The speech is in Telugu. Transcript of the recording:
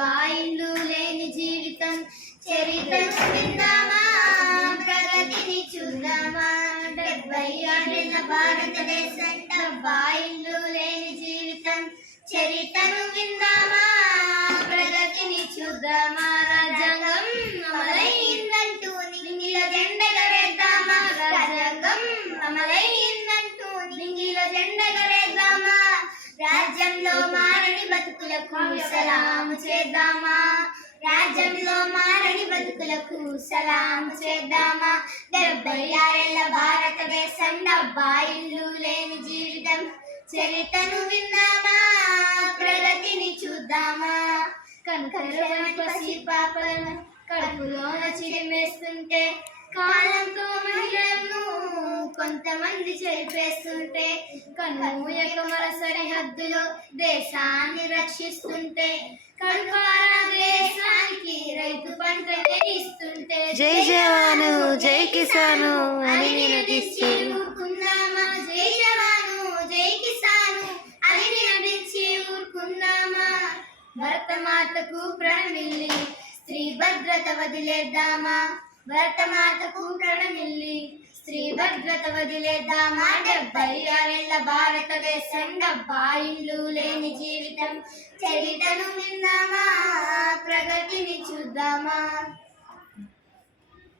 డబ్బా ఇల్లు లేని జీవితం చరిత్రను విందామా ప్రగతిని చూద్దామా 76 ఏళ్ల భారతదేశం డబ్బా ఇల్లు లేని జీవితం చరిత్రను విందామా ప్రగతిని చూద్దామా రాజ్యాంగం అమలైందంటూ నింగిలో జెండగరేద్దామా రాజ్యాంగం అమలైందంటూ నింగిలో జెండగరేద్దామా రాజ్యంలో మారని బతుకులకు సలాము చేద్దామా రాజ్యంలో మారని బతుకులకు సలాము చేద్దామా 76 ఏళ్ల భారతదేశం డబ్బా ఇల్లు లేని జీవితం చరిత్రను విందామా ప్రగతిని చూద్దామా కనకరమైన పసి పాపలను కడుపులోన చిరిమేస్తుంటే కాలంతో మహిళలను కొంతమంది చెరిపేస్తుంటే కనుమూయక మన సరిహద్దులో దేశాన్ని రక్షిస్తుంటే కడుపారా దేశానికి రైతు పంట ఇస్తుంటే జై జవాను జై కిసాను అని నినదిస్తూ ఊరుకుందామా జై జవాను జై కిసాను అని నినదించి ఊరుకుందామా భరతమాతకు ప్రణమిల్లి స్త్రీ భద్రత వదిలేద్దామా భరతమాతకు ప్రణమిల్లి స్త్రీ భద్రత వదిలేద్దామా 76 ఏళ్ల భారతదేశం డబ్బా ఇల్లు లేని జీవితం చరిత్రను విందామా ప్రగతిని చూద్దామా